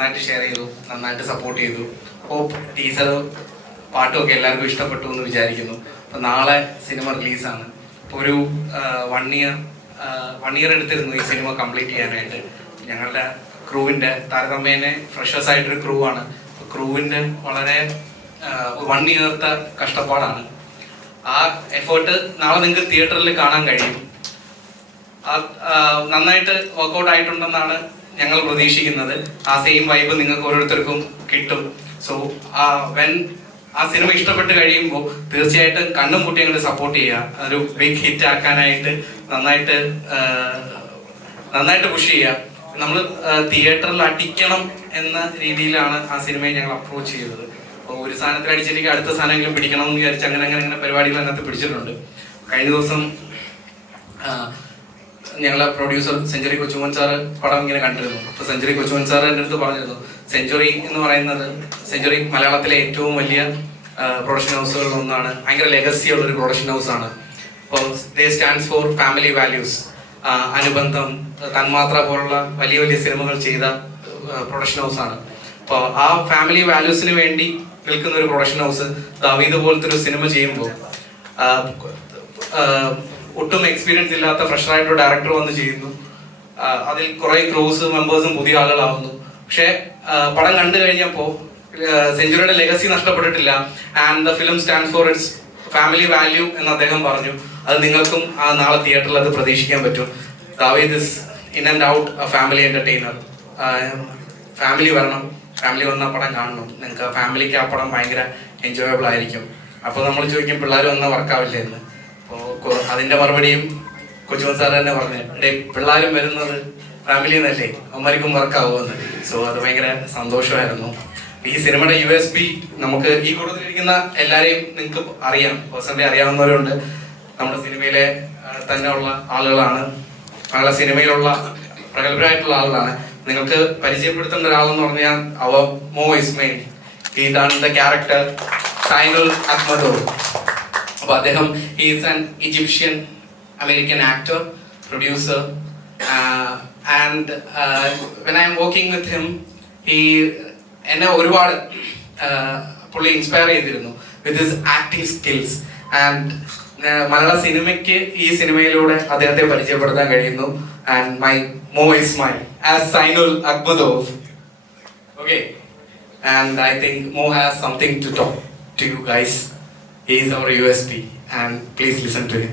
നന്നായിട്ട് ഷെയർ ചെയ്തു, നന്നായിട്ട് സപ്പോർട്ട് ചെയ്തു. അപ്പോൾ ടീസർ പാട്ടുമൊക്കെ എല്ലാവർക്കും ഇഷ്ടപ്പെട്ടു എന്ന് വിചാരിക്കുന്നു. അപ്പോൾ നാളെ സിനിമ റിലീസാണ്. അപ്പോൾ ഒരു 1 ഇയർ എടുത്തിരുന്നു ഈ സിനിമ കംപ്ലീറ്റ് ചെയ്യാനായിട്ട്. ഞങ്ങളുടെ ക്രൂവിൻ്റെ താരതമ്യേനെ ഫ്രഷേഴ്സ് ആയിട്ടൊരു ക്രൂ ആണ്. ക്രൂവിൻ്റെ വളരെ 1 ഇയർത്തെ കഷ്ടപ്പാടാണ്. ആ എഫേർട്ട് നാളെ നിങ്ങൾക്ക് തിയേറ്ററിൽ കാണാൻ കഴിയും. നന്നായിട്ട് വർക്കൗട്ട് ആയിട്ടുണ്ടെന്നാണ് ഞങ്ങൾ പ്രതീക്ഷിക്കുന്നത്. ആ സെയിം വൈബ് നിങ്ങൾക്ക് ഓരോരുത്തർക്കും കിട്ടും. സോ ആ സിനിമ ഇഷ്ടപ്പെട്ട് കഴിയുമ്പോൾ തീർച്ചയായിട്ടും കണ്ണും പൂട്ടി അങ്ങോട്ട് സപ്പോർട്ട് ചെയ്യുക. ഒരു ബിഗ് ഹിറ്റ് ആക്കാനായിട്ട് നന്നായിട്ട് പുഷ് ചെയ്യുക. നമ്മൾ തിയേറ്ററിൽ അടിക്കണം എന്ന രീതിയിലാണ് ആ സിനിമയെ ഞങ്ങൾ അപ്രോച്ച് ചെയ്തത്. അപ്പോൾ ഒരു സാധനത്തിൽ അടിച്ചില്ലെങ്കിൽ അടുത്ത സാധനമെങ്കിലും പിടിക്കണം എന്ന് വിചാരിച്ച് അങ്ങനെ പരിപാടികൾ അതിനകത്ത് പിടിച്ചിട്ടുണ്ട്. കഴിഞ്ഞ ദിവസം ഞങ്ങളെ പ്രൊഡ്യൂസർ സെഞ്ചുറി കൊച്ചുമോൻ സാറ് പടം ഇങ്ങനെ കണ്ടിരുന്നു. അപ്പോൾ സെഞ്ചുറി കൊച്ചുമോൻ സാറ് എൻ്റെ അടുത്ത് പറഞ്ഞിരുന്നു, സെഞ്ചുറി എന്ന് പറയുന്നത് സെഞ്ചുറി മലയാളത്തിലെ ഏറ്റവും വലിയ പ്രൊഡക്ഷൻ ഹൗസുകളിൽ ഒന്നാണ്. ഭയങ്കര ലെഗസി ഉള്ളൊരു പ്രൊഡക്ഷൻ ഹൗസാണ്. അപ്പോൾ ദേ സ്റ്റാൻഡ്സ് ഫോർ ഫാമിലി വാല്യൂസ്. അനുബന്ധം, തന്മാത്ര പോലുള്ള വലിയ വലിയ സിനിമകൾ ചെയ്ത പ്രൊഡക്ഷൻ ഹൗസാണ്. അപ്പോൾ ആ ഫാമിലി വാല്യൂസിന് വേണ്ടി നിൽക്കുന്ന ഒരു പ്രൊഡക്ഷൻ ഹൗസ് ദാവീദ് പോലത്തെ ഒരു സിനിമ ചെയ്യുമ്പോൾ ഒട്ടും എക്സ്പീരിയൻസ് ഇല്ലാത്ത ഫ്രഷറായിട്ടൊരു ഡയറക്ടർ വന്ന് ചെയ്യുന്നു. അതിൽ കുറെ ക്രൂസ് മെമ്പേഴ്സും പുതിയ ആളുകളാവുന്നു. പക്ഷെ പടം കണ്ടു കഴിഞ്ഞപ്പോൾ സെഞ്ചുറിയുടെ ലെഗസി നഷ്ടപ്പെട്ടിട്ടില്ല. And the film stand for its family value എന്ന് അദ്ദേഹം പറഞ്ഞു. അത് നിങ്ങൾക്കും നാളെ തിയേറ്ററിൽ അത് പ്രതീക്ഷിക്കാൻ പറ്റും. ദാവീദ് is in and out family entertainer. Family വരണം, ഫാമിലി വന്ന പടം കാണണം. നിങ്ങൾക്ക് ഫാമിലിക്ക് ആ പടം ഭയങ്കര എൻജോയബിൾ ആയിരിക്കും. അപ്പോൾ നമ്മൾ ചോദിക്കും പിള്ളേർ വന്നാൽ വർക്കാവില്ലേ എന്ന്. അപ്പോൾ അതിന്റെ മറുപടിയും കൊച്ചുമോൻ സാർ തന്നെ പറഞ്ഞു, പിള്ളേരും വരുന്നത് ഫാമിലിയിൽ നിന്നല്ലേ, അവന്മാർക്കും വർക്കാവുമെന്ന്. സോ അത് ഭയങ്കര സന്തോഷമായിരുന്നു. ഈ സിനിമയുടെ USP നമുക്ക് ഈ കൂടുതലിരിക്കുന്ന എല്ലാവരെയും നിങ്ങൾക്ക് അറിയാം, പേഴ്സണലി അറിയാവുന്നവരുണ്ട്. നമ്മുടെ സിനിമയിലെ തന്നെ ഉള്ള ആളുകളാണ്, മലയാള സിനിമയിലുള്ള പ്രഗത്ഭരായിട്ടുള്ള ആളുകളാണ്. നിങ്ങൾക്ക് പരിചയപ്പെടുത്തേണ്ട ഒരാളെന്ന് പറഞ്ഞാൽ Mo Ismail. He done the character Zainul Ahmadov. അപ്പോൾ അദ്ദേഹം is an Egyptian American actor, producer, and when I'm working with him എന്നെ ഒരുപാട് പുള്ളി ഇൻസ്പയർ ചെയ്തിരുന്നു with his acting skills. And Malayala സിനിമയ്ക്ക് ഈ സിനിമയിലൂടെ അദ്ദേഹത്തെ പരിചയപ്പെടുത്താൻ കഴിയുന്നു. And my Mo Ismail as Zainul Ahmadov. Okay, and I think Mo has something to talk to you guys. He is our USP, and please listen to him.